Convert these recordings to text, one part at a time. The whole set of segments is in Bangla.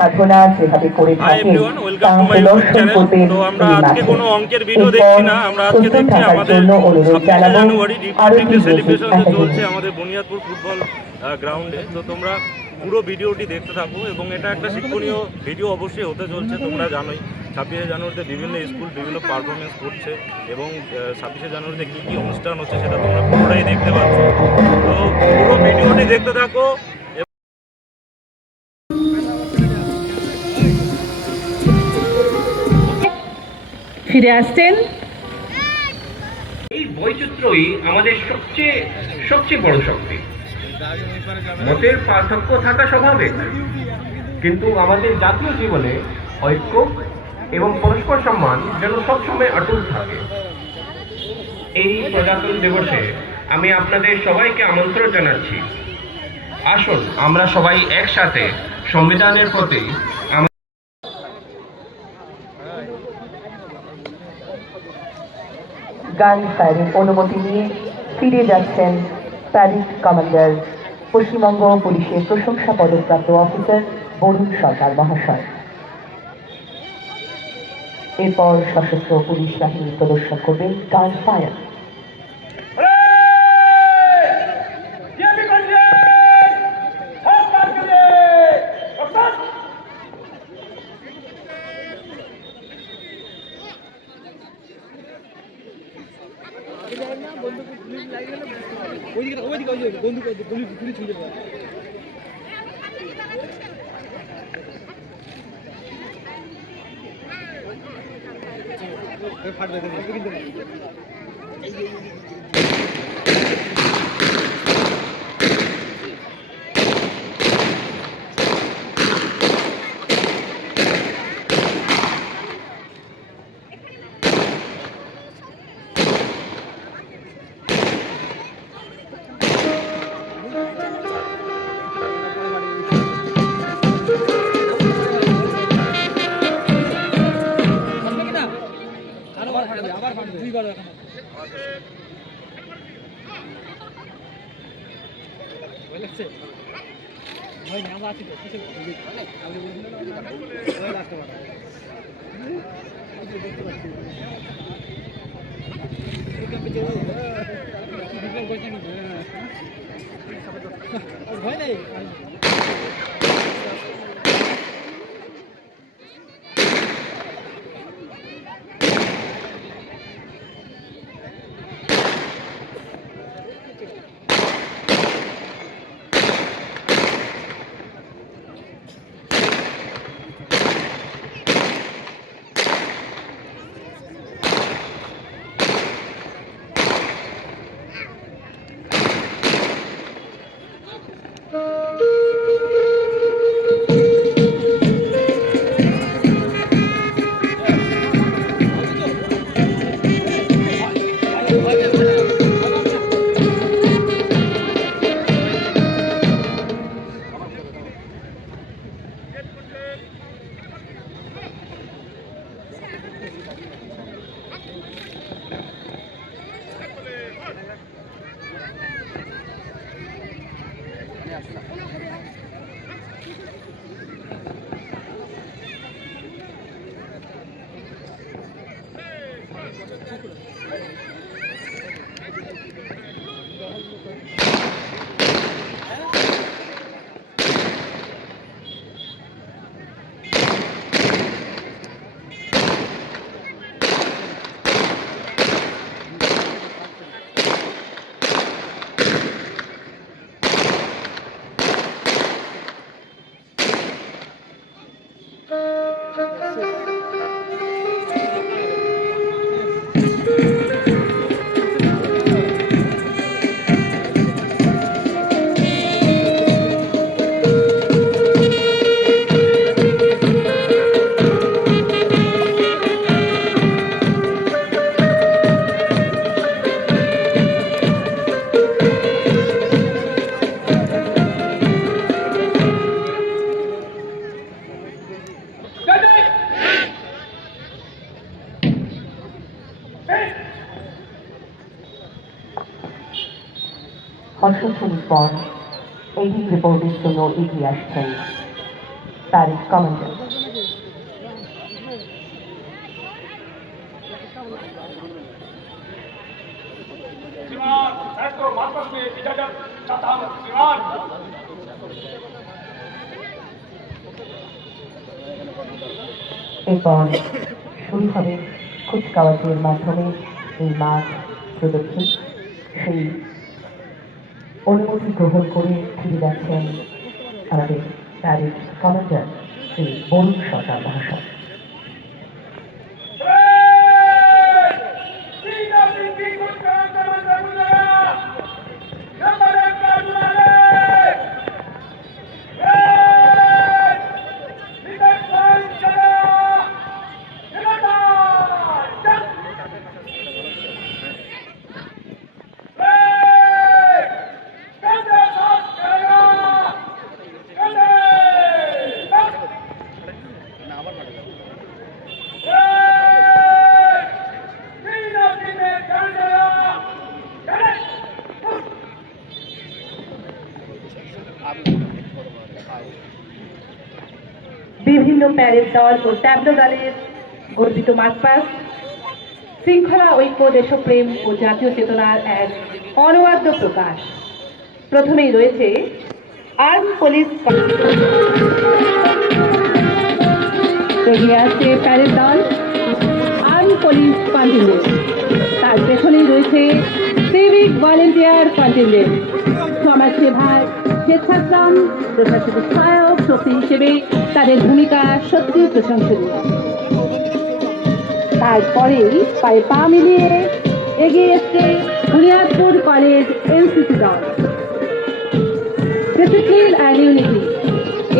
সাধনা যেভাবে করে হাই থাকেন এভরিওয়ান, তা ওয়েলকাম টু মাই ইউটিউব প্রদর্শন চ্যানেল। করবেন তো আমরা এই আজকে মাঠে। কোনো অঙ্কের ভিডিও এরপর দেখছি না, আমরা আজকে প্রস্তুত দেখছি থাকার আমাদের জন্য অনুরোধ 26শে জানাবো জানুয়ারি রিপাবলিক আরতি ডে মিউজিক সেলিব্রেশন যে চলছে একাডেমি। আমাদের বুনিয়াদপুর ফুটবল গ্রাউন্ডে। তো তোমরা পুরো ভিডিওটি দেখতে থাকো এবং এটা একটা শিক্ষণীয় ভিডিও অবশ্যই হতে চলছে। তোমরা জানোই 26শে জানুয়ারিতে বিভিন্ন স্কুল বিভিন্ন পারফরমেন্স করছে এবং 26শে জানুয়ারিতে কী কী অনুষ্ঠান হচ্ছে সেটা তোমরা পুরোটাই দেখতে পাচ্ছ। তো পুরো ভিডিওটি দেখতে থাকো। ফিরে আসছেন। এই বৈচিত্র্যই আমাদের সবচেয়ে সবচেয়ে বড় শক্তি। মতের পার্থক্য থাকা স্বাভাবিক, কিন্তু আমাদের জাতীয় জীবনে ঐক্য এবং পরস্পর সম্মান যেন সবসময় অটুট থাকে। এই প্রজাতন্ত্র দিবসে আমি আপনাদের সবাইকে আমন্ত্রণ জানাচ্ছি, আসুন আমরা সবাই একসাথে সংবিধানের প্রতি গান ফায়ারিং অনুমতি নিয়ে ফিরে যাচ্ছেন প্যারেড কমান্ডার পশ্চিমবঙ্গ পুলিশের প্রশংসা পদকপ্রাপ্ত অফিসার বরুণ সরকার মহাশয়। এরপর সশস্ত্র পুলিশ বাহিনী প্রদর্শন করবেন গান ফায়ার। ভয় নেই। অসংখ্য পর এই রিপোর্টের জন্য এগিয়ে আসছেন প্যারেড কমান্ডার। এরপর শুরু হবে কুচকাওয়াজের মাধ্যমে এই মাঠ প্রদক্ষিণ। সেই অনুমতি গ্রহণ করে ফিরে যাচ্ছেন আমাদের প্যারেড কমান্ডার শ্রী বরুণ সরকার মহাশয়। বিভিন্ন প্যারেড দল ও ট্যাবলো দলের গর্বিত মার্চপাস্ট শৃঙ্খলা, ঐক্য, দেশপ্রেম ও জাতীয় চেতনার এক অনবদ্য প্রকাশ। প্রথমেই রয়েছে আর্ম পুলিশ, এগিয়ে আসছে প্যারেড দল আর্ম পুলিশ কন্টিনজেন্ট। তার পেছনেই রয়েছে সিভিক ভলেন্টিয়ার কন্টিনজেন্ট। সমাজসেবার, স্বেচ্ছাশ্রম, প্রশাসনিক সহায়ক শক্তি হিসেবে তাদের ভূমিকা সত্যি প্রশংসনীয়। তারপরেই পায়ে পা মিলিয়ে এগিয়ে এসছে বুনিয়াদপুর কলেজ এনসিসি দল। ডিসিপ্লিন অ্যান্ড ইউনিটি,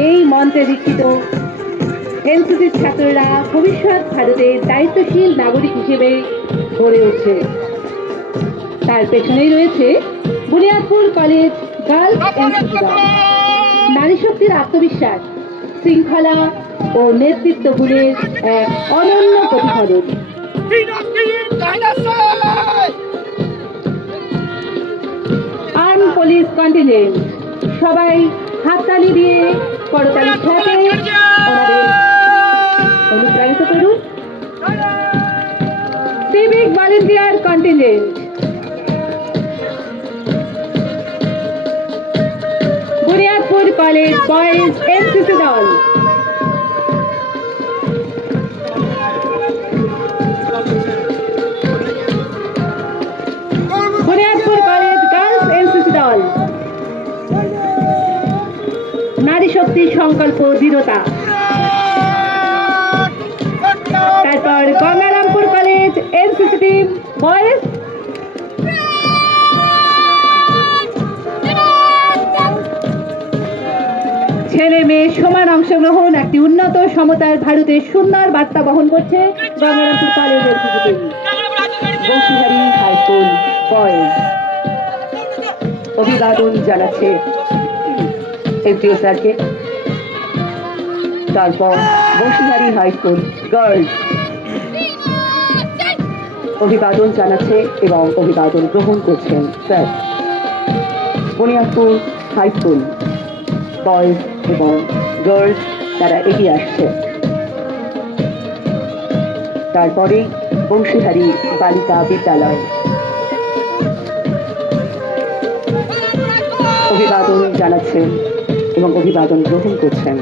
এই মন্ত্রে দীক্ষিত এনসিসির ছাত্ররা ভবিষ্যৎ ভারতের দায়িত্বশীল নাগরিক হিসেবে গড়ে উঠছে। তার পেছনেই রয়েছে বুনিয়াদপুর কলেজ গার্লস এনসিসি দল। নারী শক্তির আত্মবিশ্বাস, শৃঙ্খলা ও নেতৃত্ব গুণের এক অনন্য প্রতিফলন। আর্ম পুলিশ কন্টিনজেন্ট, সবাই হাততালি দিয়ে করতালির সাথে ওনাদের অনুপ্রাণিত করুন। Civic volunteer contingent, Buniadpur college boys NCC দল। বুনিয়াদপুর কলেজ গার্লস এনসিসি দল। নারী শক্তির সংকল্প, দৃঢ়তা। তারপর Gangarampur college NCC team boys. ছেলে মেয়ে সমান অংশগ্রহণ, একটি উন্নত সমতার ভারতের সুন্দর বার্তা বহন করছে Gangarampur college NCC team. Bansihari high school boys অভিবাদন জানাচ্ছে এসডিও স্যারকে। তারপর বংশীহারি হাই স্কুল গার্লস অভিবাদন জানাচ্ছে এবং অভিবাদন গ্রহণ করছেন sir. Buniadpur high school boys এবং গার্লস তারা এগিয়ে আসছে। তারপরে বংশীহারি বালিকা বিদ্যালয় অভিবাদন জানাচ্ছেন এবং অভিবাদন গ্রহণ করছেন।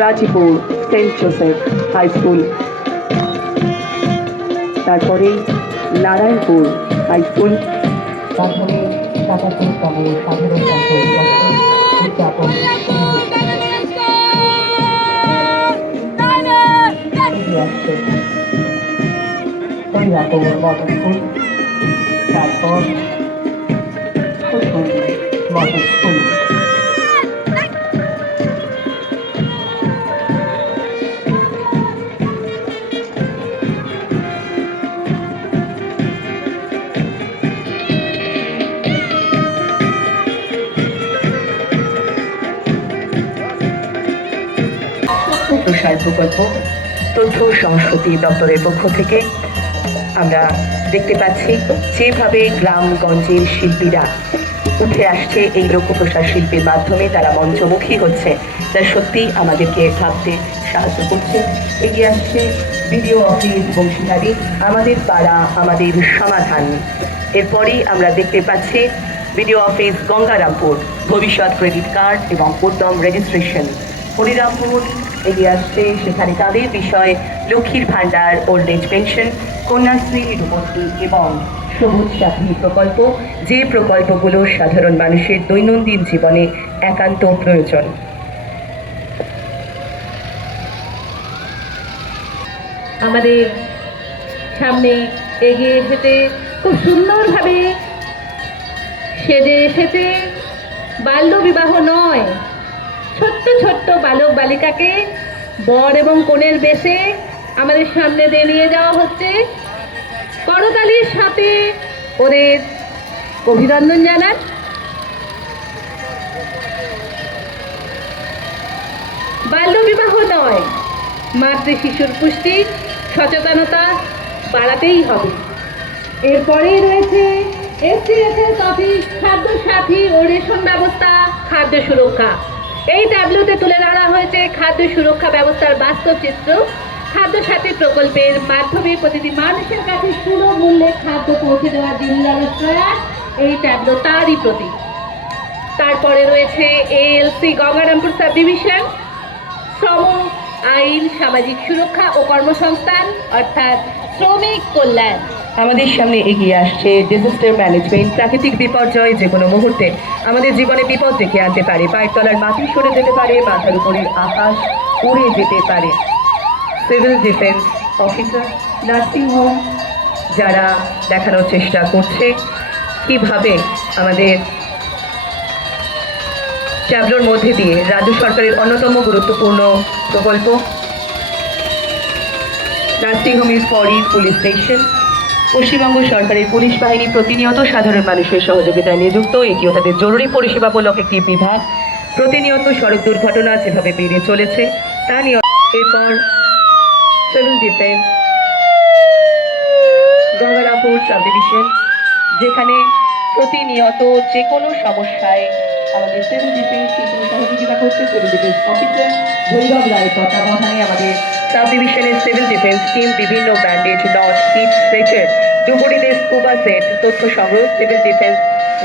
রাজিপুর সেন্ট জোসেফ হাই স্কুল, তারপরে নারায়ণপুর হাই স্কুল মাধ্যমে ৭৭তম সাধারণতন্ত্র দিবসের উদযাপন এগিয়ে আসছে হরিরাপুর মডেল স্কুল, তারপর কুশমন্ডি মডেল স্কুল। প্রসার প্রকল্প তথ্য সংস্কৃতি দপ্তরের পক্ষ থেকে আমরা দেখতে পাচ্ছি যেভাবে গ্রামগঞ্জের শিল্পীরা উঠে আসছে এই লোকপ্রসার শিল্পের মাধ্যমে, তারা মঞ্চমুখী হচ্ছে, তা সত্যিই আমাদেরকে ভাবতে সাহায্য করছে। এগিয়ে আসছে বিডিও অফিস বংশীহারি, আমাদের পাড়া আমাদের সমাধান। এরপরেই আমরা দেখতে পাচ্ছি বিডিও অফিস গঙ্গারামপুর, ভবিষ্যৎ ক্রেডিট কার্ড এবং উদ্যম রেজিস্ট্রেশন। হরিরামপুর এগিয়ে আসছে, সেখানে তাদের বিষয় লক্ষ্মীর ভাণ্ডার, old age pension, Kanyashree, Rupashree এবং সবুজ সাথী প্রকল্প, যে প্রকল্পগুলো সাধারণ মানুষের দৈনন্দিন জীবনে একান্ত প্রয়োজন। আমাদের সামনে এগিয়ে এসেছে, খুব সুন্দরভাবে সেজে এসেছে। বাল্য বিবাহ নয়, ছোট্ট ছোট্ট বালক বালিকাকে বর এবং কনের বেশে আমাদের সামনে দিয়ে নিয়ে যাওয়া হচ্ছে। করতালির সাথে ওদের অভিনন্দন জানান। বাল্য বিবাহ নয়, মাতৃ শিশুর পুষ্টি সচেতনতা বাড়াতেই হবে। এরপরেই রয়েছে SCSS অফিস, খাদ্য সাথী ও রেশন ব্যবস্থা, খাদ্য সুরক্ষা। এই ট্যাবলোতে তুলে ধরা হয়েছে খাদ্য সুরক্ষা ব্যবস্থার বাস্তব চিত্র। খাদ্য সাথী প্রকল্পের মাধ্যমে প্রতিটি মানুষের কাছে সুলভ মূল্যে খাদ্য পৌঁছে দেওয়ার যে নিরলস প্রয়াস, এই ট্যাবলো তারই প্রতীক। তারপরে রয়েছে ALC গঙ্গারামপুর সাব ডিভিশন, শ্রম আইন, সামাজিক সুরক্ষা ও কর্মসংস্থান অর্থাৎ শ্রমিক কল্যাণ। আমাদের সামনে এগিয়ে আসছে ডিজাস্টার ম্যানেজমেন্ট। প্রাকৃতিক বিপর্যয় যে কোনো মুহূর্তে আমাদের জীবনে বিপদ ডেকে আনতে পারে, পায়ের তলার মাটি সরে যেতে পারে, মাথার উপরের আকাশ উড়ে যেতে পারে। সিভিল ডিফেন্স অফিসার, নার্সিংহোম, যারা দেখানোর চেষ্টা করছে কিভাবে আমাদের ট্যাবলোর মধ্যে দিয়ে রাজ্য সরকারের অন্যতম গুরুত্বপূর্ণ প্রকল্প নার্সিংহোমের পরই পুলিশ স্টেশন। পশ্চিমবঙ্গ সরকারের পুলিশ বাহিনী প্রতিনিয়ত সাধারণ মানুষের সহযোগিতায় নিযুক্ত, এটিও তাদের জরুরি পরিষেবা মূলক একটি বিভাগ। প্রতিনিয়ত সড়ক দুর্ঘটনা যেভাবে বেড়ে চলেছে তা নিয়ে। এরপর civil defence Gangarampur sub division, যেখানে প্রতিনিয়ত যে কোনো সমস্যায় আমাদের সিভিল ডিফেন্স কিন্তু সহযোগিতা করছে। সিভিল ডিফেন্স অফিসার ভৈরব রায়ের তত্ত্বাবধানে আমাদের সাব ডিভিশনের সিভিল ডিফেন্স টিম বিভিন্ন ব্যান্ডেজ, নট, হিট, স্ট্রেচার, ডুবুরিদের স্কুবা সেট, তথ্য সংগ্রহ, সিভিল ডিফেন্স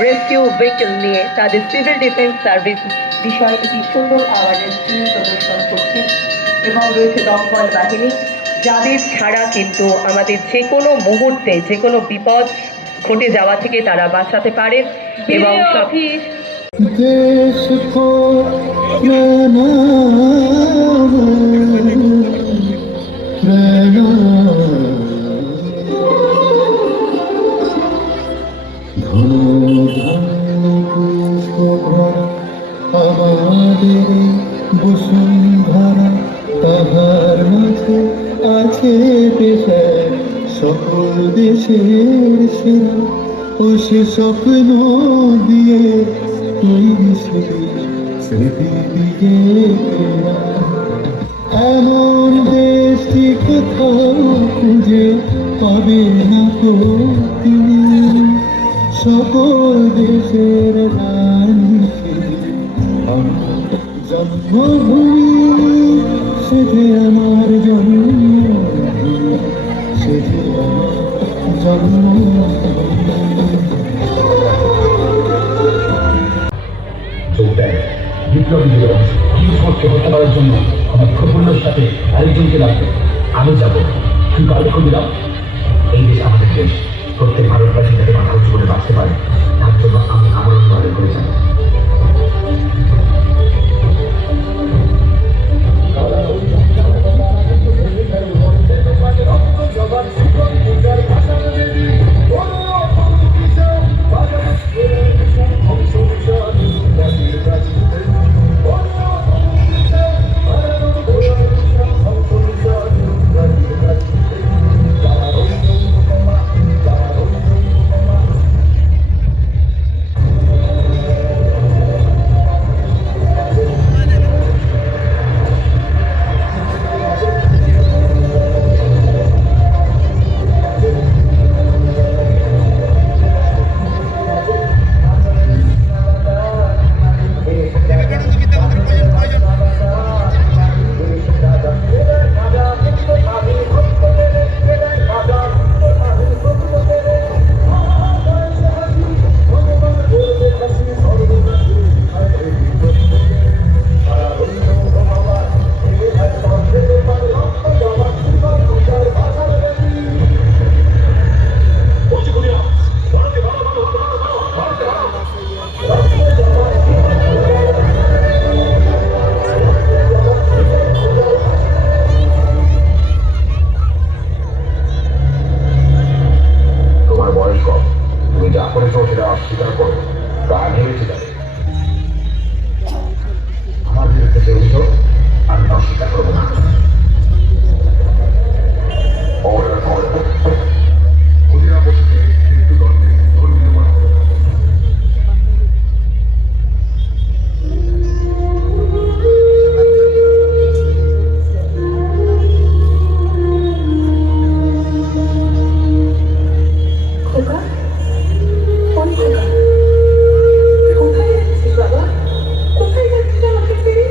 রেস্কিউ ভেহিকল নিয়ে তাদের সিভিল ডিফেন্স সার্ভিস বিষয়ে একটি সুন্দর অ্যাওয়ারনেস টিম প্রদর্শন করছে। এবং রয়েছে দমকল বাহিনী, যাদের ছাড়া কিন্তু আমাদের যে কোনো মুহূর্তে যে কোনো বিপদ ঘটে যাওয়া থেকে তারা বাঁচাতে পারে। এবং অফিস देश को আমাদের বসুন্ধরা, তাহার মাঝে আছে পেশায় সকল দেশের সেরা, ও সে স্বপ্ন দিয়ে তৈরি স্মৃতি দিয়ে এমন দেশটি কোথাও খুঁজে পাবে না তো তিনি, সকল দেশের রানী আমার জন্মভূমি, সেটি আমার জন্মভূমি, সেটি আমার জন্মভূমি। বিপ্লবী দিবস হিংস্রকে হতে পারার জন্য আমার প্রফুল্লর সাথে আরেকজনকে লাগবে। আমি যাব, তুই কাল দিলাম। এই দেশ আমাদের দেশ, প্রত্যেক ভারতবাসী যাতে মাথা উঁচু করে বাঁচতে পারে, তার জন্য আমি আমার উন্নয়ন করে যাব। যে অভিযোগ আমি অস্বীকার করবো না। অধিরাবশিতে হিন্দু ধর্মের ধর্মীয় মাত্র খোকা, কোন খোকা? কোথায় যাচ্ছিস বাবা? কোথায় যাচ্ছিস আমাকে ছেড়ে?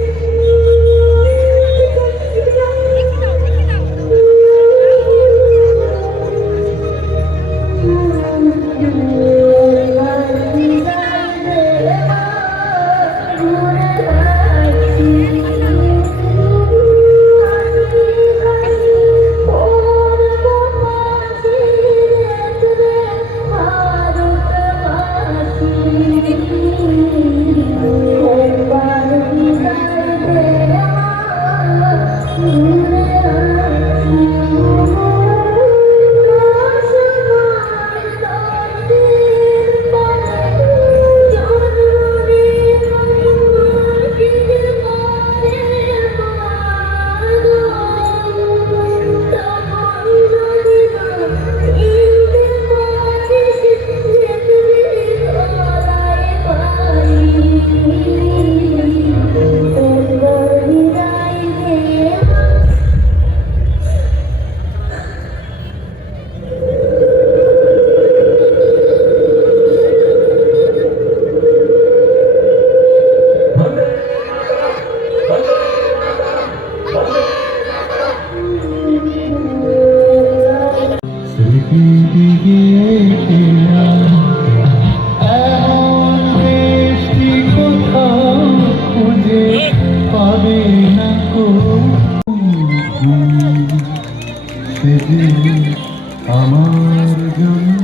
আমার জন্য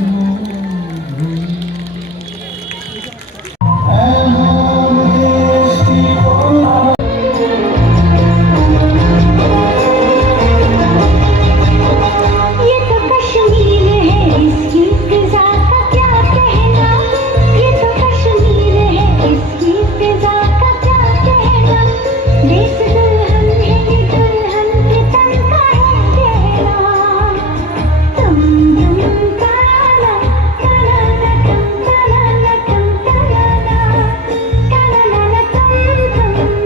ये तो कश्मीर है, इसकी फिजा का क्या कहना। ये तो कश्मीर है, इसकी फिजा का क्या कहना। देश दुल्हन है, ये दुल्हन के तन का है कहना। तुम ताना ताना तुम ताना तुम ताना ताना तुम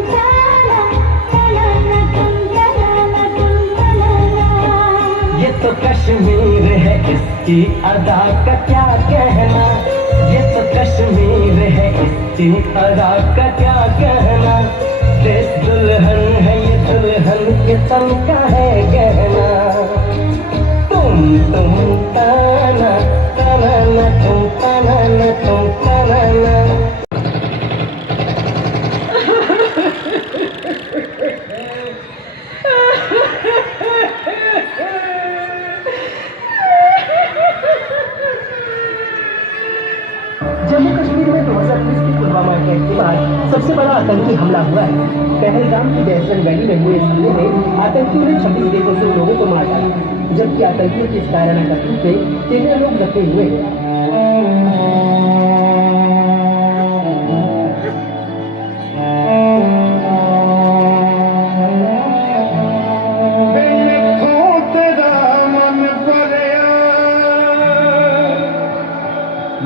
ताना ताना तुम ताना तुम ताना। ये तो कश्मीर है, इसकी अदा का क्या कहना। ये तो कश्मीर है, इसकी अदा का क्या कहना। देश दुल्हन है, ये दुल्हन के तन का है गहना। तुम ताना ताना न तुम ताना न तुम ताना न। जम्मू कश्मीर में 2020 की पुलवामा अटैक के बाद सबसे बड़ा आतंकी हमला हुआ है। पहलगाम की जैसलमेर वैली में हुए इस हमले में आतंकियों ने 26 देशों से लोगों को मार डाला, जबकि आतंकियों की इस कायराना करतूत से 13 लोग जख्मी हुए हैं।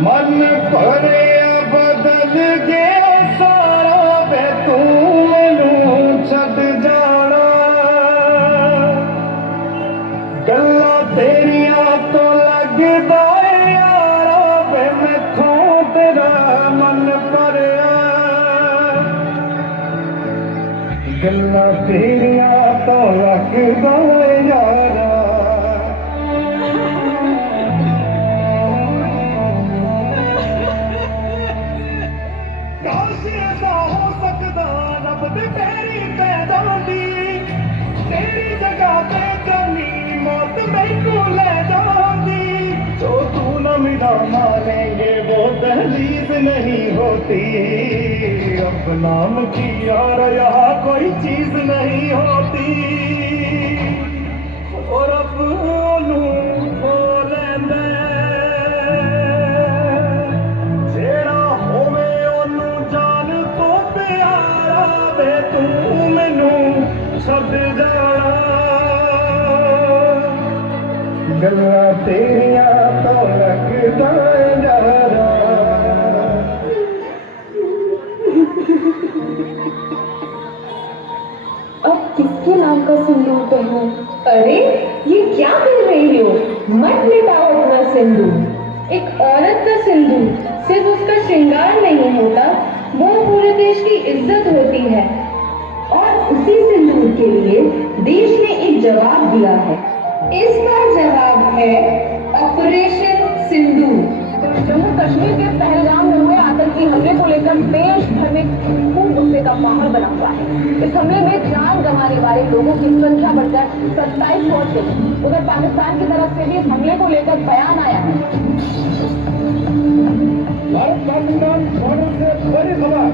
मन भरिया बदल गया सारा वे तू मैनू छड जाना। गल्ला तेरिया तो लगदा यारा वे मैथों तेरा मन भरिया। गल्ला तेरिया तो लगदा यारा। काश ऐसा हो सकदा रब दे तेरी पैदा दी, तेरी जगह पे जानी मौत मैनू ले जाती। जो तू न मिला मानेंगे वो दहलीज नहीं होती। अब नाम की यार यहाँ कोई चीज नहीं होती। और अब नू बोले जेड़ा होवे ओनू जान तो प्यारा वे तू छत जाना गल्ला तेरिया तो लगदा यारा अब किसके नाम का सिंदूर पहनूं? अरे ये क्या कर रही हो? मत मिटाओ अपना सिंदूर। एक औरत का सिंदूर सिर्फ उसका श्रृंगार नहीं होता, वो पूरे देश की इज्जत होती है। और उसी सिंदूर के लिए देश ने एक जवाब दिया है। इसका जवाब है ऑपरेशन सिंदूर। जम्मू कश्मीर के पहलगाम में हुए आतंकी हमले को लेकर देश भर में खूब गुस्से का माहौल बना हुआ है। इस हमले में जान गंवाने वाले लोगों की संख्या बढ़कर 27 पहुंच गई। उधर पाकिस्तान की तरफ से भी इस हमले को लेकर बयान आया है। भारत पाकिस्तान बॉर्डर से बड़ी खबर,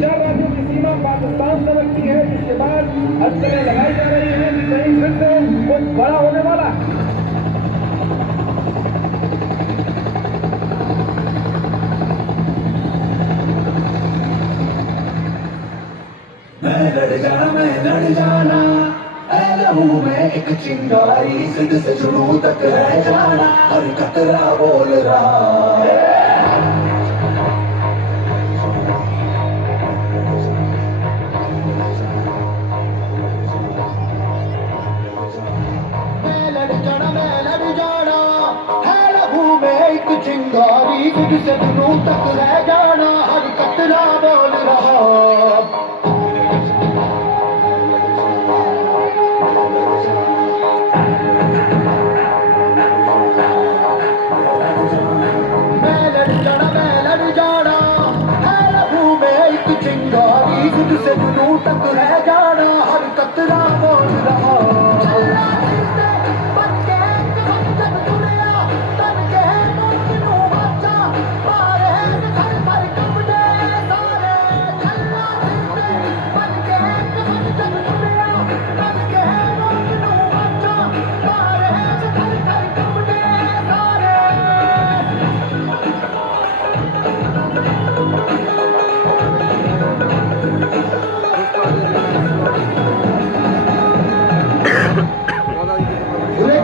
4 राज्यों की सीमा पाकिस्तान से लगती है, जिसके बाद अटकलें लगाई जा रही हैं कि कहीं फिर से कुछ बड़ा होने वाला है। मैं लड़ जाना ऐ लहू में एक चिंगारी, सिद्ध से जुनून तक रह जाना, हर कतरा बोल रहा। मैं लड़ जाना है लहू में एक चिंगारी, सिद्ध से जुनून तक रह जाना, हर कतरा बोल रहा। से जुनून तक रह जाना, हर कतरा बोल रहा।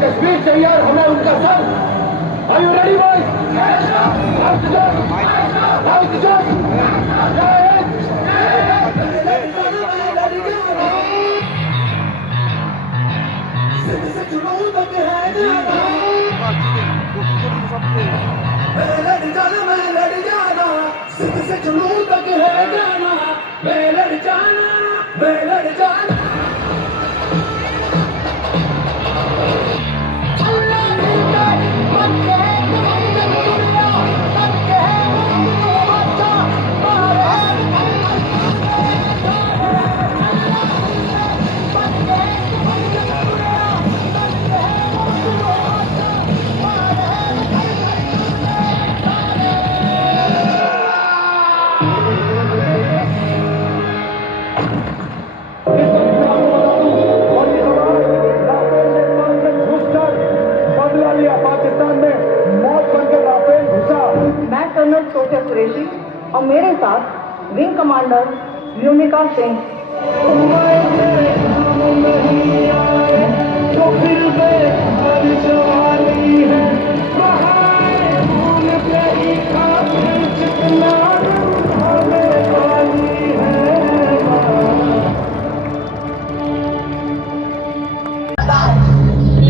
कश्मीर चाहिए और हमें उनका sir. Are you ready, boys? House John! Colonel छोटे कुरैशी और मेरे साथ विंग कमांडर व्योमिका सिंह।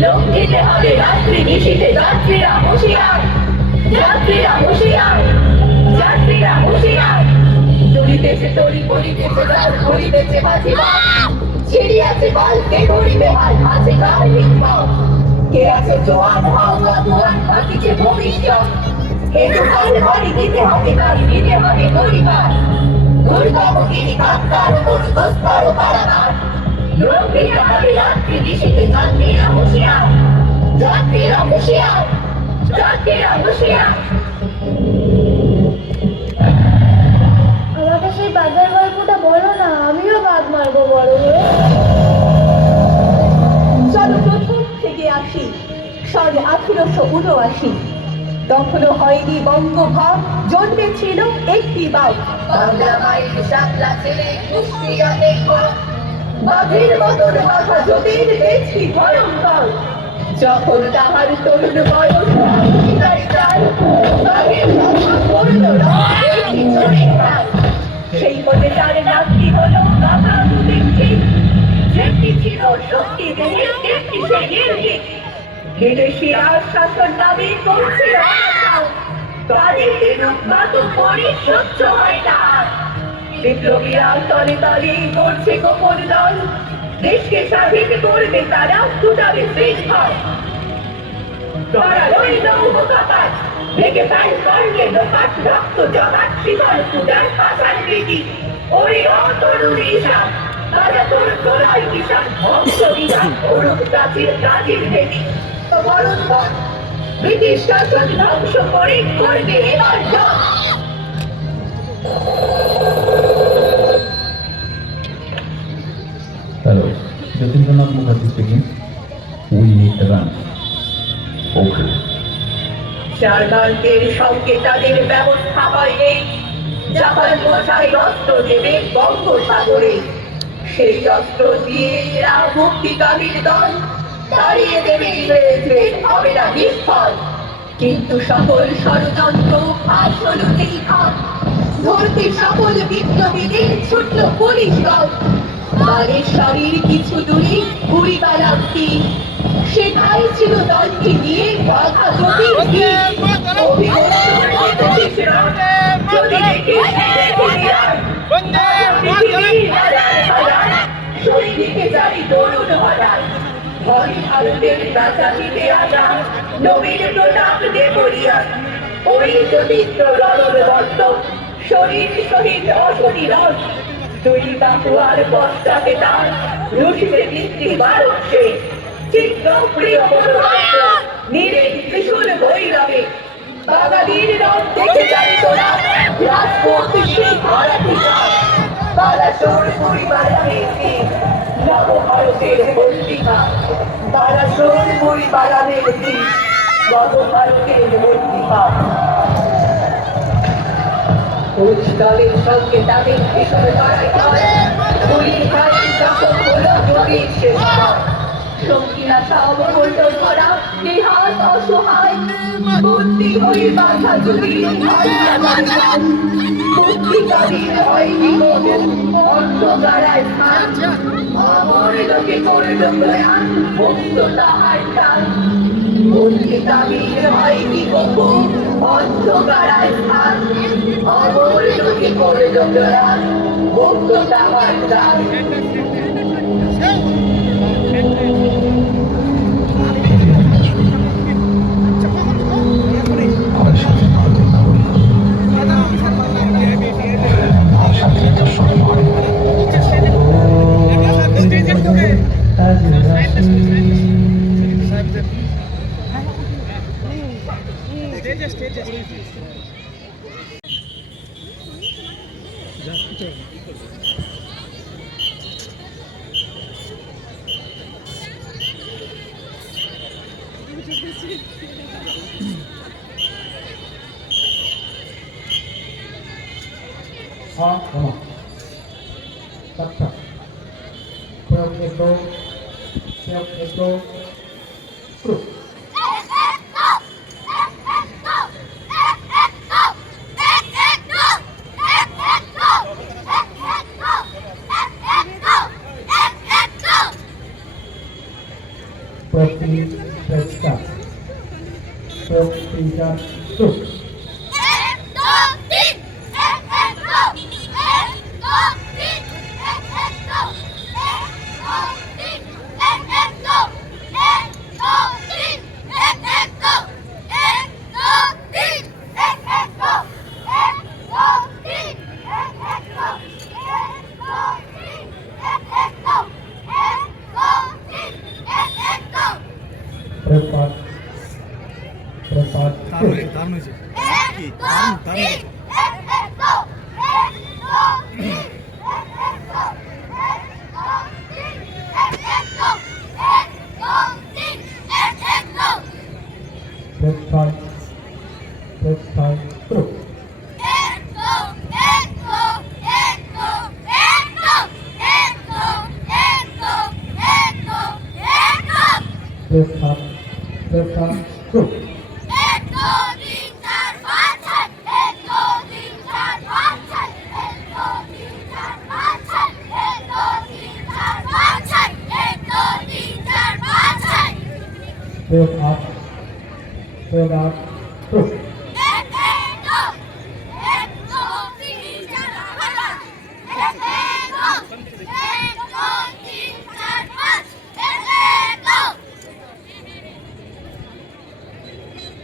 লক্ষ্মীতে হবে রাত্রি নিশীতে যাত্রীরা হুঁশিয়ার, যাত্রীরা হুঁশিয়ার, যাত্রীরা হুঁশিয়ার। দড়িতেছে তড়ি পড়িতেছে গাল করিতেছে বাজি বাল, ছিড়িয়াছে বল কে ধরিবে হাল, আছে কার হিম্মত। কে আছে জোয়ান হাওয়া দুয়ান বাকিছে ভবিষ্যৎ। হেতু কাল বাড়ি দিতে হবে কাল, দিতে হবে পরিবার। দুর্গামুখী কান্তার দুর্গস্তর কারাগার। লক্ষ্মীতে হবে রাত্রি নিশীতে যাত্রীরা হুঁশিয়ার, যাত্রীরা হুঁশিয়ার, যাত্রীরা হুঁশিয়ার। আমাকে সেই বাঘের গল্পটা বলো না, আমিও বাঘ মারবো বড় হয়ে। চলো প্রথম থেকে আসি, সন 1879। তখনও হয়নি বঙ্গভাব, জন্মেছিল একটি বাঘ। বাংলা মায়ের শাপলা ছেলে কুষ্টিয়া দেখো, বাঘের মতন মাথা জ্যোতির দেখছি ভয়ঙ্কর। যখন তাহার তরুণ বয়স বাঘের মাথা পড়ল রক্তে ঝরে খায়। সেই মনে তার নামটি হলো বাঘা যুধিষ্ঠির। যেটি ছিল শক্তি দেহের একটি সে নির্ভীক। বিদেশি আর শাসন নামে করছে অনাচার। তাদের বিরূপ মাতো পরে সহ্য হয় না। বিপ্লবীরা তলে তলে করছে গোপন দল। দেশকে স্বাধীন করবে তারা, ছুটাবে শৃঙ্খল। তারা রইল উপকাপাত, ভেঙে ফেল করবে লোকাট, রক্ত জমাট শিকল পূজার পাশার রীতি। ওরে অতরুণ ঈশান, তারা তোর তোলাই কিষান, ভক্ত বিধান অরূপ প্রাচীর প্রাচীর ভেদি। তো বরণ পথ ব্রিটিশ শাসন ধ্বংস করে করবে এবার জয়। Hello, Jatindranath Mukherjee speaking. We need a gun. Okay. জার্মানদের সঙ্গে তাদের ব্যবস্থা হয়নি। জাপান বসাই অস্ত্র দেবে বঙ্গোপসাগরে। সেই অস্ত্র দিয়ে এরা মুক্তিকামীর দল তাড়িয়ে দেবে ইংরেজদের, হবে না নিষ্ফল। কিন্তু সকল ষড়যন্ত্র ফাঁস হলো নির্ঘাত। ধরতে সকল বিপ্লবীদের ছুটল পুলিশ দল। বালেশ্বরীর কিছু দূরে বুড়িবালামটি, সেটাই ছিল দলটি নিয়ে বাঘা যুধিষ্ঠির। যদি দেখিস দেখে বিরাট, পৃথিবীর হাজার হাজার সৈনিকে যাই তরুণ হঠাৎ। ভয় ভারতের রাজাটিতে আনা নবীন প্রতাপ দেবরিয়া। ওই যতীন্দ্র রণবন্ত শরীর সহিত অশরীরন। দুই বাহু আর পশ্চাতে তার রুশিতে দৃষ্টি বারুচ্ছে। চিত্র প্রিয় মনোরঞ্জ নিরেট ত্রিশূল ভৈরবে। বাঙালির রথ দেখে যাই তোরা, রাজপথ সেই ভারতী গান। বালাসোর বুড়িবালামের দিন, নবভারতের মন্ত্রিকা। বালাসোর বুড়িবালামের দিন, নবভারতের মন্ত্রিকা। উচ্চ দলের সঙ্গে তাদের ভীষণ লড়াই হয়। পুলিশ ভাইয়ের যখন হলো যুগের শেষ হয়। সঙ্গীরা সব হল ধরা, নেহাত অসহায়। বন্দী হয়ে বাঘা যুধিষ্ঠির মুক্তিকামীর হয়নি কবু অন্ধকারায় স্থান। অমর লোকে করল প্রয়াণ, মুক্ত তাহার টান। মুক্তিকামীর হয়নি কবু অন্ধকারায় স্থান। অমর লোকে করল প্রয়াণ, মুক্ত তাহার টান। আমাদের সাথে ভারতের নাগরিক স্বাধীনতার সম্মান। দারুণ হয়েছে।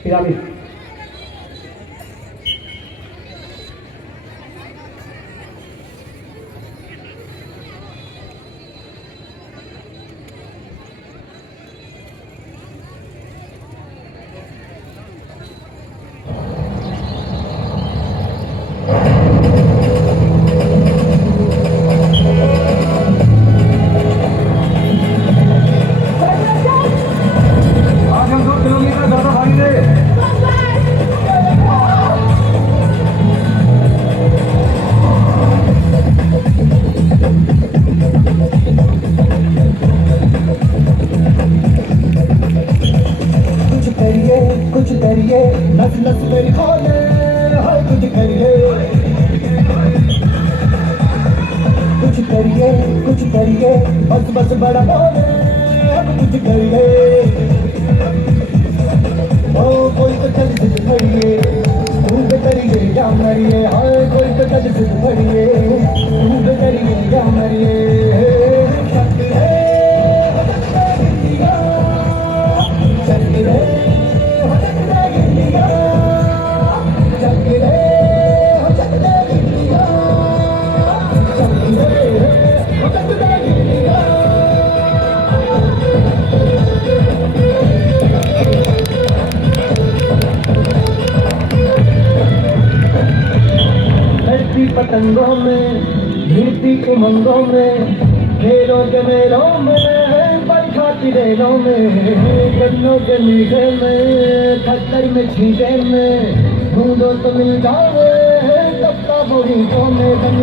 পিরামিড कुछ करिए नस नस मेरी खोले हाय कुछ करिए बस बस बड़ा बोले अब कुछ करिए ओ कोई तो चल जिद पड़िए तू करिए या मरिए हाय कोई तो चल जिद पड़िए तू करिए या मरिए शक्ति है शक्ति है पतंगों में गिरती उमंगों में खेलों के मेलों में बरखा की रेलों में गन्नों के मीठे में खट्टर में छींटे में ढूंढो तो मिल जाओ तबका बोरीटों में बन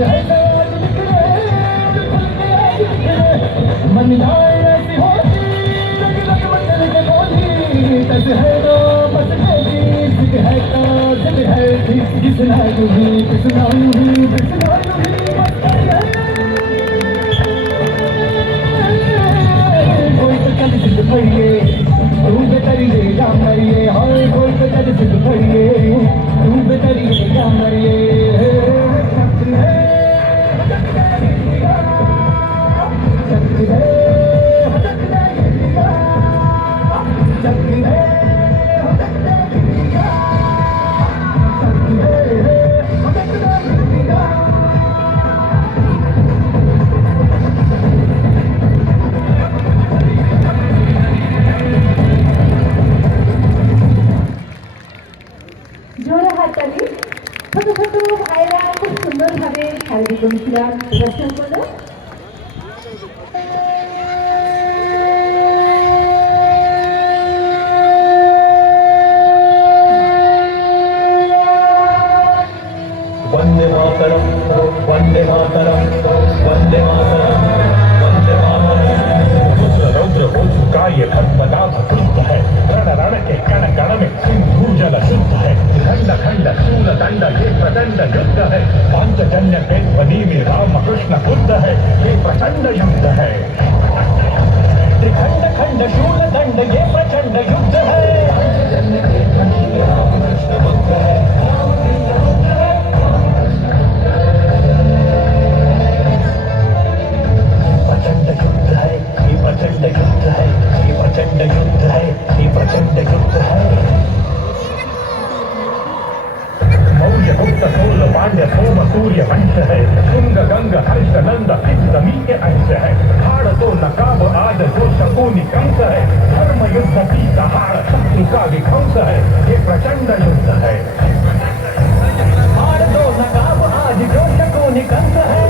मन जाए ऐसी होती बदल के बोली तस है तो बस है का दिल है किसना यूं किसना कोई तो चल जिद पड़िए तू बेतरिए या मरिए हाय कोई तो चल जिद पड़िए तू बेतरिए या मरिए शक्ति है शक्ति है शक्ति है হাততালি ছোট ছোট ভাইরা খুব সুন্দরভাবে শারীরিক অনুশীলন প্রদর্শন করলো। वंदे मातरम वंदे मातरम वंदे मातरम वंदे मातरम रौद्र हो चुका ये खत्मनाम शुद्ध है रण रण के कण कण में सिंधु जल शुद्ध है खंड खंड शूल दंड ये प्रचंड युद्ध है पांचजन्य के ध्वनि में राम कृष्ण बुद्ध है ये प्रचंड युद्ध है त्रिखंड खंड शूल दंड ये प्रचंड युद्ध है पांचजन्य के ध्वनि में राम कृष्ण बुद्ध है प्रचंड युद्ध है ये प्रचंड युद्ध है ये प्रचंड युद्ध है ये प्रचंड युद्ध है मौर्य गुप्त शूल पांड्य सोम सूर्य वंश है शुंग गंग हर्ष नंद समी के अंश है हाड़ तो नकाब आद जो शकुनी कंस है धर्म युद्ध की दहाड़ शत्रु का विध्वंस है ये प्रचंड युद्ध है हाड़ तो नकाब आद जो शकुनी कंस है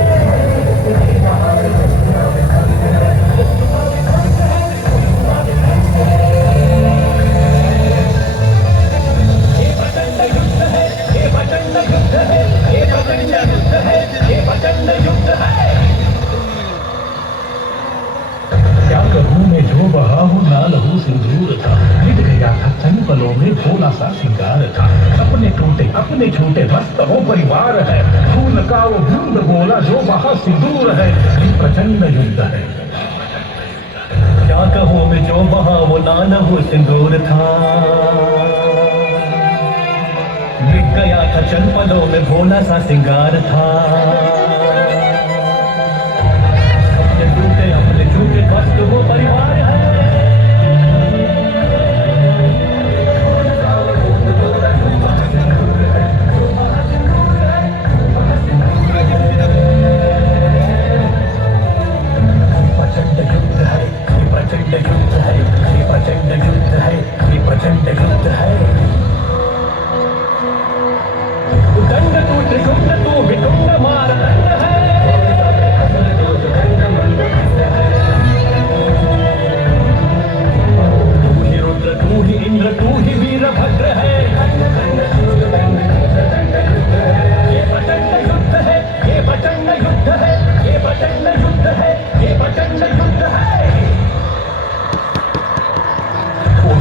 क्या करूं मैं जो बहा हूं ना लहू सिंदूर था मिट गया था चंद पलों में भोला सा सिंगार था अपने टूटे अपने छूटे मस्त हो परिवार है खून का वो बूंद बोला जो बहा सिंदूर है प्रचंड युद्ध है क्या कहूँ मैं जो बहा वो लाल वो सिंदूर था, बिक गया था चंद पलों में भोला सा सिंगार था। अपने झूठे वक्त वो परिवार है। प्रचंड युद्ध है, ये प्रचंड युद्ध है, ये प्रचंड युद्ध है। दंड तू त्रिकुंड तू विकुंड मार दंड है। तू ही रुद्र तू ही इंद्र तू ही वीरभद्र है। ये प्रचंड युद्ध है, ये प्रचंड युद्ध है, ये प्रचंड युद्ध है, ये प्रचंड युद्ध है।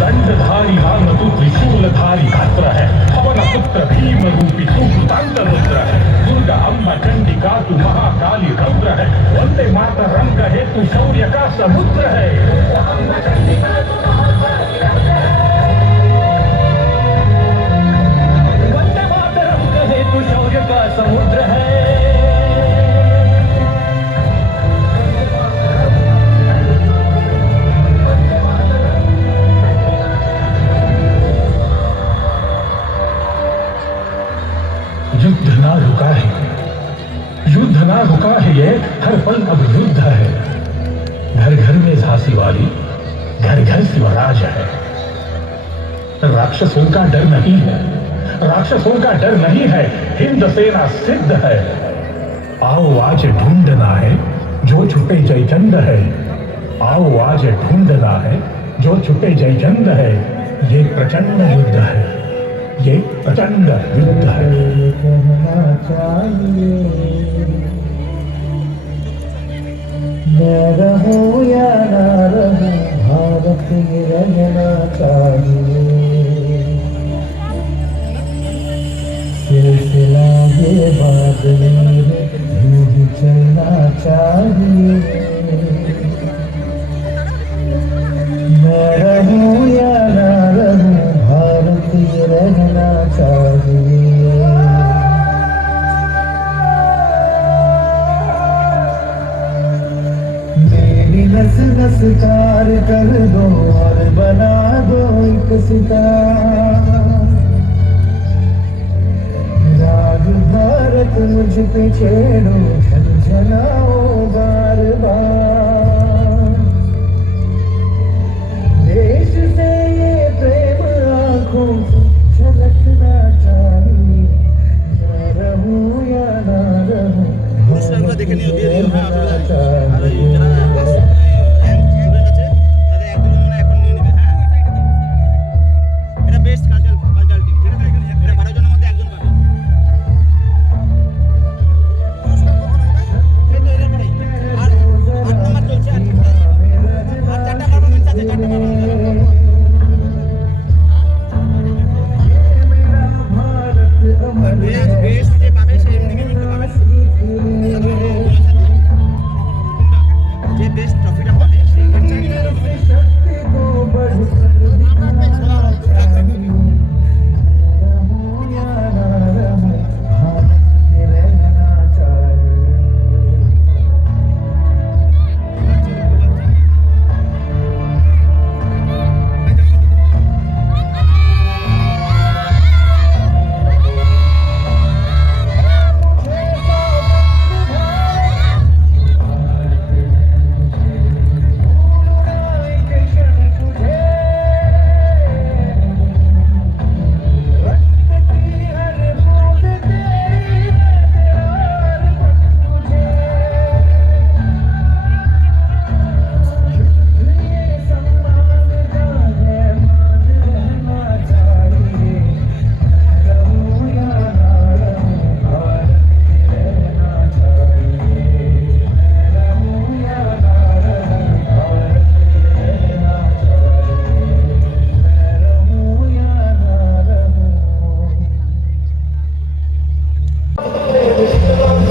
दंडधारी राम तू त्रिशूलधारी भद्र है। पवन पुत्र भीम रूपी तू सुतंत्र रुद्र है। दुर्गा अम्बा चंडिका तू महाकाली रौद्र है। वंदे मातरम कहे तू शौर्य का समुद्र है। वंदे मातरम कहे तू शौर्य का समुद्र है। युद्ध ना रुका है, युद्ध ना रुका है, ये हर पल अब युद्ध है। घर घर में झांसी वाली, घर घर शिवराज है। राक्षसों का डर नहीं है, राक्षसों का डर नहीं है, हिंद सेना सिद्ध है। आओ आज ढूंढना है जो छुपे जयचंद है। आओ आज ढूंढना है जो छुपे जयचंद है। ये प्रचंड युद्ध है, ये प्रचंड युद्ध है। कहना चाहिए मैं रहूं या ना रहूं, भारत ये रहना चाहिए। सिलसिला ये बात मेरे यूं ही चलना चाहिए। मैं रहूं या ना रहूं, भारत ये रहना चाहिए। मेरी नस नस कार कर दो और बना दो एक सितारा। राग भारत मुझ पे छेड़ो, झनझनाओ बार बार। देश से ये प्रेम आंखों से झलकना चाहिए। मैं रहूं या ना रहूं, भारत ये रहना चाहिए।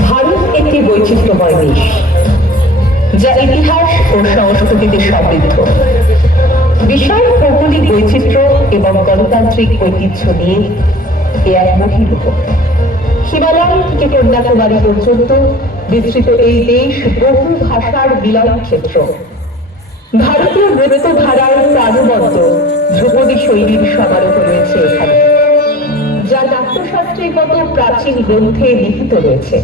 ভারত একটি বৈচিত্র্যময় দেশ, যা ইতিহাস ও সংস্কৃতিতে সমৃদ্ধ। বিশাল ভৌগোলিক বৈচিত্র্য এবং গণতান্ত্রিক ঐতিহ্য নিয়ে এ এক মহিলুহ। হিমালয় থেকে কন্যাকুমারী পর্যন্ত বিস্তৃত এই দেশ বহু ভাষার মিলন ক্ষেত্র। ভারতীয় নৃত্যধারার প্রাণবন্ত ধ্রুপদী শৈলীর সমারোহ রয়েছে এখানে, যা নাট্যশাস্ত্রের মতো প্রাচীন গ্রন্থে লিখিত রয়েছে।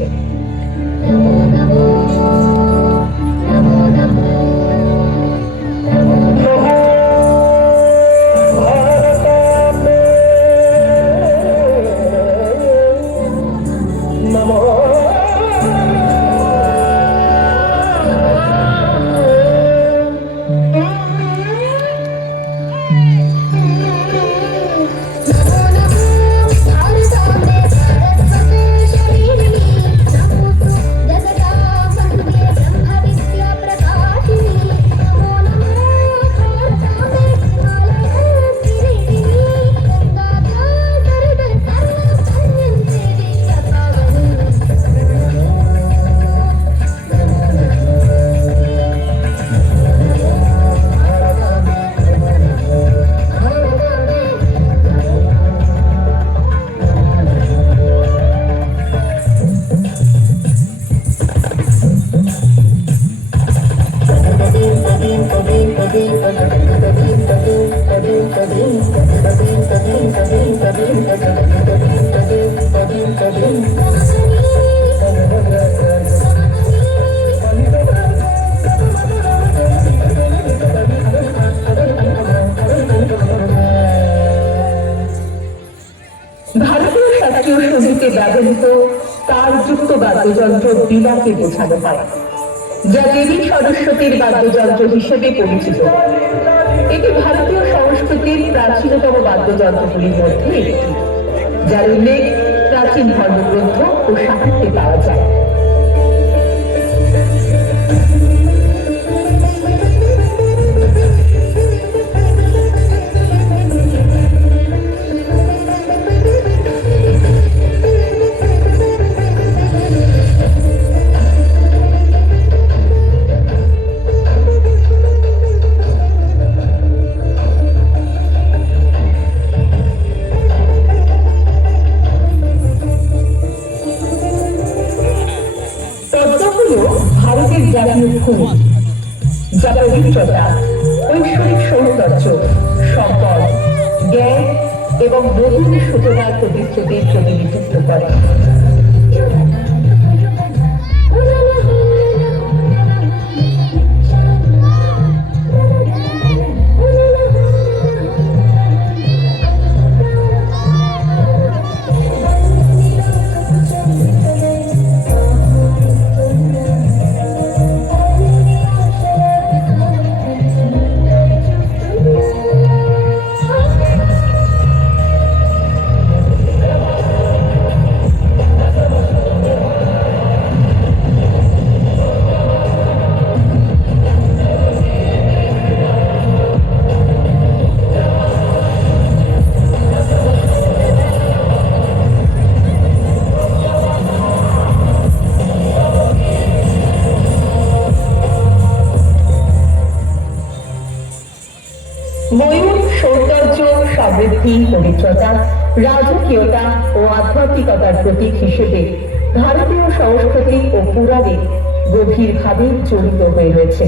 ভারতীয় শাস্ত্রীয় সঙ্গীতে ব্যবহৃত তারযুক্ত বাদ্যযন্ত্র বীণাকে বোঝানো হয়, যা দেবী সরস্বতীর বাদ্যযন্ত্র হিসেবে পরিচিত। এটি ভারতীয় সংস্কৃতির প্রাচীনতম বাদ্যযন্ত্রগুলির মধ্যে একটি, যার উল্লেখ প্রাচীন ধর্মগ্রন্থ ও সাহিত্যে পাওয়া যায়। ভারতের জাতীয় ফুল, যা পবিত্রতা, ঐশ্বরিক সৌন্দর্য, সম্পদ, জ্ঞান এবং নতুন সূচনার প্রতিশ্রুতির প্রতিনিধিত্ব করে। ময়ূর সৌন্দর্য, সমৃদ্ধি, পবিত্রতা, রাজকীয়তা ও আধ্যাত্মিকতার প্রতীক হিসেবে ভারতীয় সংস্কৃতি ও পুরাণে গভীরভাবে জড়িত হয়ে রয়েছে।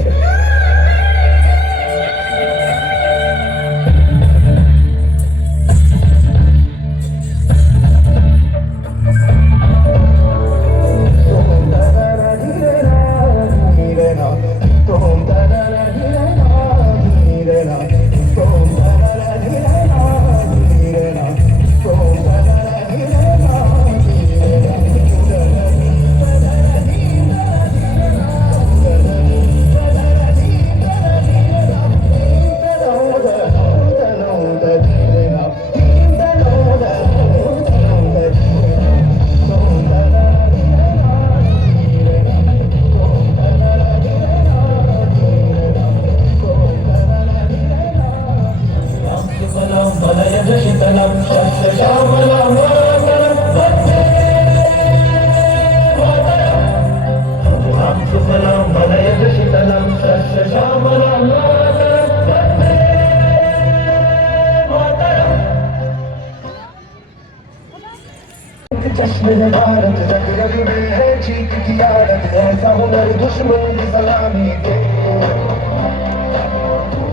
जश्न है भारत जग जग में है चीख की आदत ऐसा हुनर दुश्मन की सलामी दे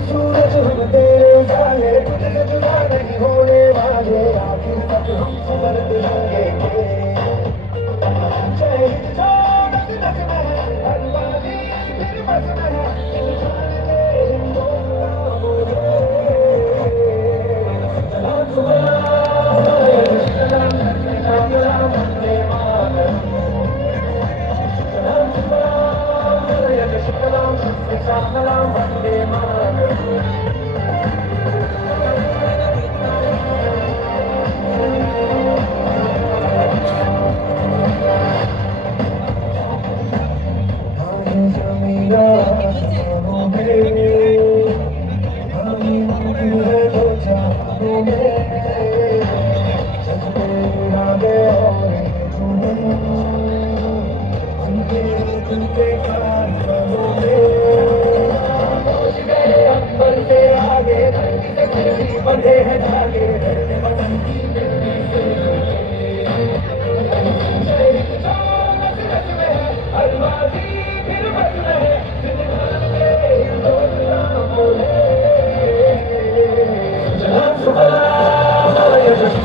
सूरज हम तेरे उजाले तुझसे जुदा नहीं होने वाले आखिर तक हम सुधरते रहेंगे जय हिंद जो नच नच में है हर बाजी फिर बस में है इंसान के हिंदुस्तान बोले सलाम सलाम सलाम वंदे मातरम सलाम सलाम सलाम वंदे मातरम बंधे हैं धागे वतन की अलमारी फिर बस में है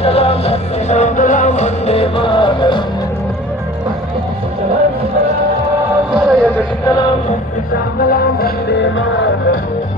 सलाम सलाम सलाम वंदे मातरम सलाम सलाम वंदे मातरम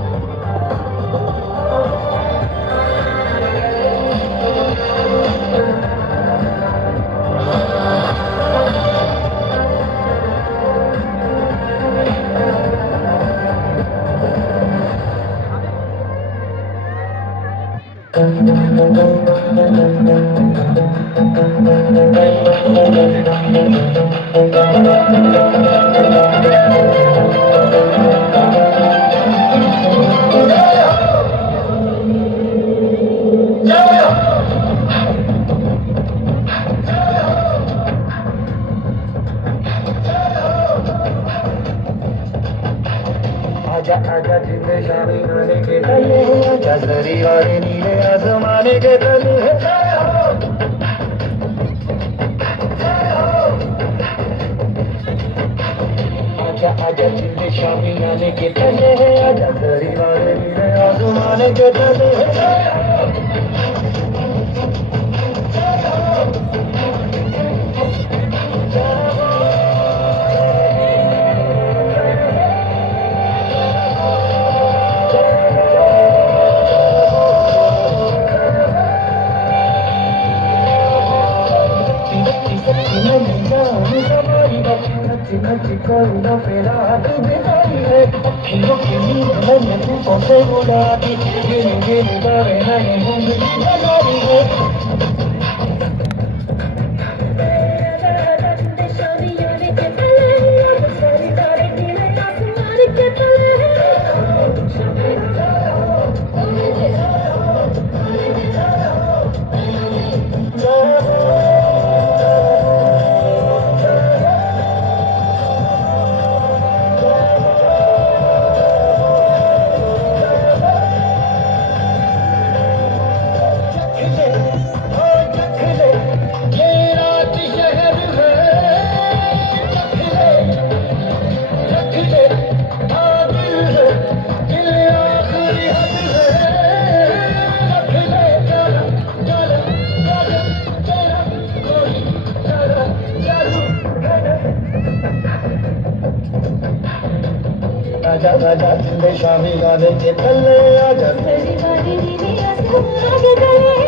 आजा आजा जिंदे शामी आने के तले आजा जरी वाले नीले आसमाने के तले आजा आजा जिंदे शामी आने के तले आजा जरी वाले नीले आसमाने के तले कोई फेरा तू बिताई है अखियों की नींद मैंने तू से उड़ा दी गिन गिन बारे नहीं मुंगी लगाई है आजा आजा जिंदे शामी गाने के तले आजा मेरी गाड़ी नीली आसमान के तले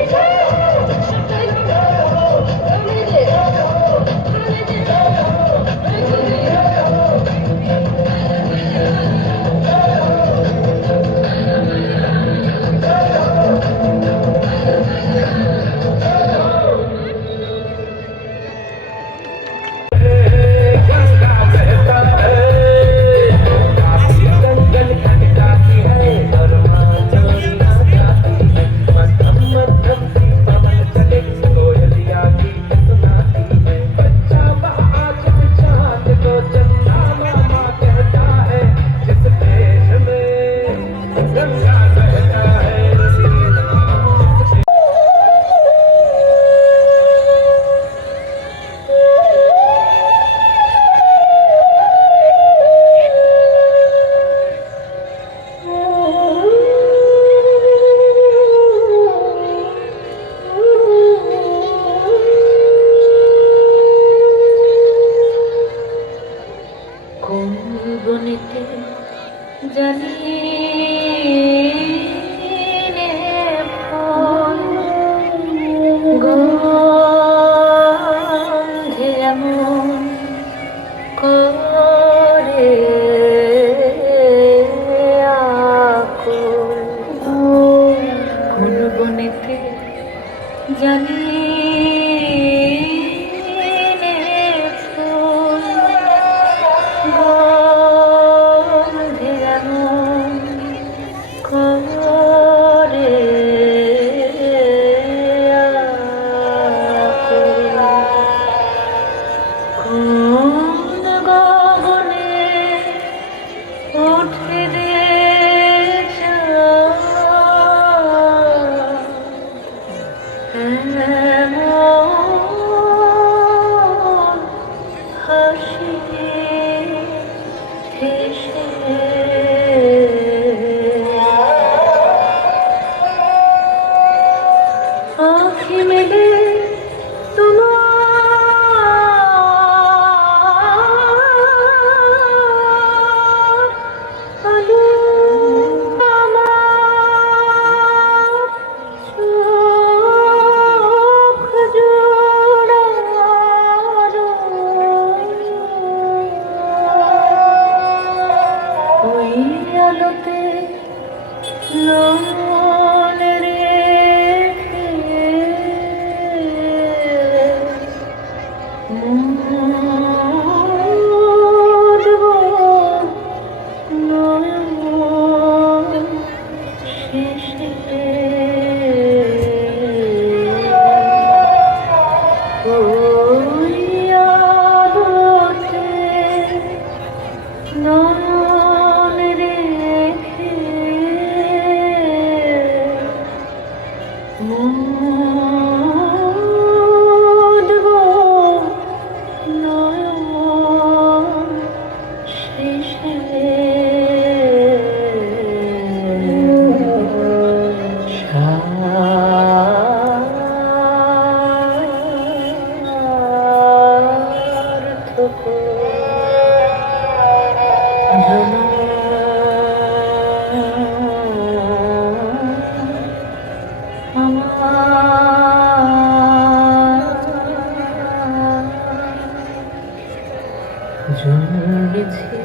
কোন বনেতে জানি রে ফল গন্ধে এমন করে আকুল কোন বনেতে জানি রে ফুল গন্ধে এমন করে আকুল কোন গগনে উঠে রে এমন হাসি হেসে আঁখি মেলে তোমার আলো আমার চোখ জোড়ালো ওই আলোতে নয়ন রেখে মুছবো নয়ন শেষে ওই আলোতে নয়ন রেখে মুছবো নয়ন শেষে সার্থক জন্মেছে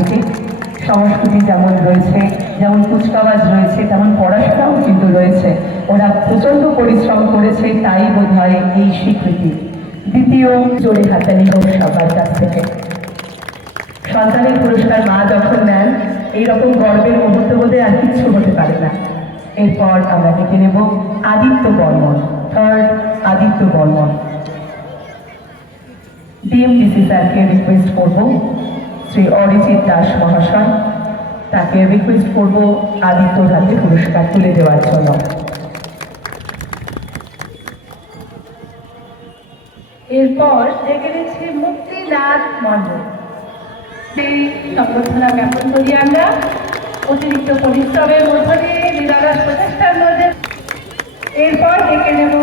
থেকে। সংস্কৃতি যেমন রয়েছে, যেমন কুচকাওয়াজ রয়েছে, তেমন পড়াশোনাও কিন্তু রয়েছে। ওরা প্রচণ্ড পরিশ্রম করেছে, তাই বোধ হয় এই স্বীকৃতি। দ্বিতীয় জোরে হাতালি হোক সবার কাছ থেকে। সন্তানের পুরস্কার মা যখন নেন, এইরকম গর্বের মুহূর্ত বোধে আর কিচ্ছু হতে পারে না। এরপর আমরা ডেকে নেব আদিত্য বর্মন, থার্ড আদিত্য বর্মন। ডিএমডিসি স্যারকে রিকোয়েস্ট করব, শ্রী অরিজিৎ দাস মহাশয়, তাকে রিকোয়েস্ট করব আদিত্যর হাতে পুরস্কার তুলে দেওয়ার জন্য। এরপর ডেকে নিচ্ছি মুক্তিনাথ মণ্ডল। সেই সংবর্ধনা জ্ঞাপন করি আমরা। অতিরিক্ত পরিশ্রমের মধ্য দিয়ে নিরলস প্রচেষ্টার মধ্যে এরপর ডেকে নেব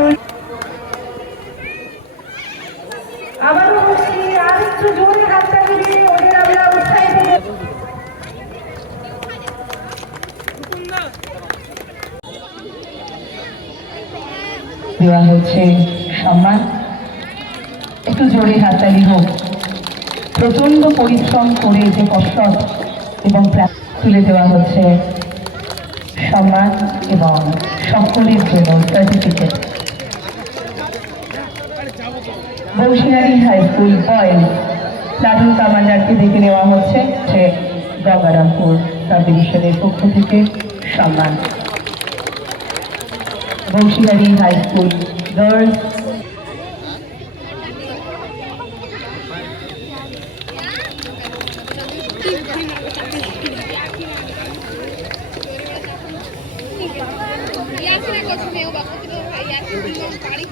আবারও বলছি, আর একটু জোরে হাতটা দিয়ে ওদের আমরা উৎসাহিত করব। দেওয়া হচ্ছে সম্মান, একটু জোরে হাততালি হোক। প্রচণ্ড পরিশ্রম করে যে কষ্ট এবং তুলে দেওয়া হচ্ছে সম্মান এবং সকলের জন্য certificate. Bansihari high school boys platoon কমান্ডারকে দেখে নেওয়া হচ্ছে গঙ্গারামপুর সাব ডিভিশনের পক্ষ থেকে সম্মান। বংশীহারি হাই স্কুল গার্লস ইয়াসিনের কথা মেয়েও বাবা বাড়ি